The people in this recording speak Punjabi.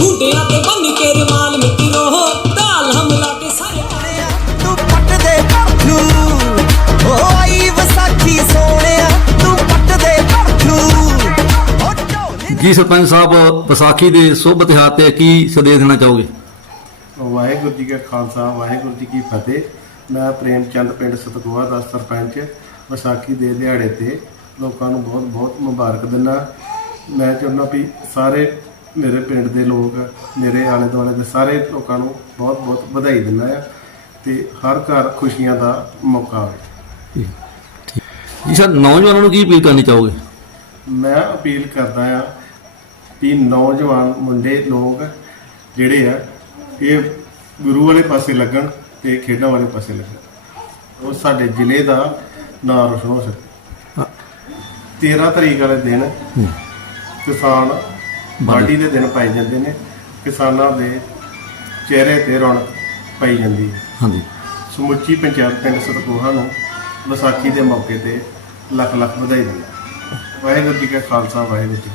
ਹੁੰਡਿਆਂ ਤੇ ਬੰਨ ਕੇ ਰਮਾਲ ਮਿੱਤਰੋ ਢਾਲ ਹਮਲਾ ਕੇ ਸਾਰੇ ਤੂੰ ਪੱਟ ਦੇ ਪਰਥੂ ਓ ਆਈ ਵਿਸਾਖੀ ਸੋਹਣਿਆ ਤੂੰ ਪੱਟ ਦੇ ਪਰਥੂ ਓ ਢੋਲੇ ਜੀ ਸਰਪੰਚ ਸਾਹਿਬ ਵਿਸਾਖੀ ਦੇ ਸ਼ੁਭ ਤਿਉਹਾਰ ਤੇ ਕੀ ਸੰਦੇਸ਼ ਦੇਣਾ ਚਾਹੋਗੇ? ਵਾਹਿਗੁਰੂ ਜੀ ਕਾ ਖਾਲਸਾ ਵਾਹਿਗੁਰੂ ਜੀ ਕੀ ਫਤਿਹ। ਮੈਂ ਪ੍ਰੇਮ ਚੰਦ ਪਿੰਡ ਸਤਗੋਆ ਦਾ ਸਰਪੰਚ ਵਿਸਾਖੀ ਦੇ ਦਿਹਾੜੇ ਤੇ ਲੋਕਾਂ ਨੂੰ ਬਹੁਤ ਬਹੁਤ ਮੁਬਾਰਕ ਦਿੰਦਾ। ਮੈਂ ਚਾਹੁੰਦਾ ਵੀ ਸਾਰੇ ਮੇਰੇ ਪਿੰਡ ਦੇ ਲੋਕ ਮੇਰੇ ਆਲੇ ਦੁਆਲੇ ਦੇ ਸਾਰੇ ਲੋਕਾਂ ਨੂੰ ਬਹੁਤ ਬਹੁਤ ਵਧਾਈ ਦਿੰਦਾ ਆ ਤੇ ਹਰ ਘਰ ਖੁਸ਼ੀਆਂ ਦਾ ਮੌਕਾ ਹੋਵੇ। ਜੀ ਸਰ ਨੌਜਵਾਨਾਂ ਨੂੰ ਕੀ ਅਪੀਲ ਕਰਨੀ ਚਾਹੋਗੇ? ਮੈਂ ਅਪੀਲ ਕਰਦਾ ਆ ਕਿ ਨੌਜਵਾਨ ਮੁੰਡੇ ਲੋਕ ਜਿਹੜੇ ਆ ਇਹ ਗੁਰੂ ਵਾਲੇ ਪਾਸੇ ਲੱਗਣ ਤੇ ਖੇਡਾਂ ਵਾਲੇ ਪਾਸੇ ਲੱਗਣ। ਉਹ ਸਾਡੇ ਜ਼ਿਲ੍ਹੇ ਦਾ ਨਾਂ ਰੋਸ਼ਨ ਹੋ ਸਕੇ। 13 ਤਰੀਕ ਵਾਲੇ ਦਿਨ ਕਿਸਾਨ ਬਾਡੀ ਦੇ ਦਿਨ ਪਾਏ ਜਾਂਦੇ ਨੇ। ਕਿਸਾਨਾਂ ਦੇ ਚਿਹਰੇ ਤੇ ਰੌਣਕ ਪਾਈ ਜਾਂਦੀ ਹੈ। ਹਾਂਜੀ। ਸਮੁੱਚੀ ਪੰਚਾਇਤ ਪਿੰਡ ਸਤਕੋਹਾ ਨੂੰ ਵਿਸਾਖੀ ਦੇ ਮੌਕੇ ਤੇ ਲੱਖ ਲੱਖ ਵਧਾਈ ਦਿੰਦਾ ਵਾਹਿਗੁਰੂ ਜੀ ਕਾ ਖਾਲਸਾ ਵਾਹਿਗੁਰੂ ਜੀ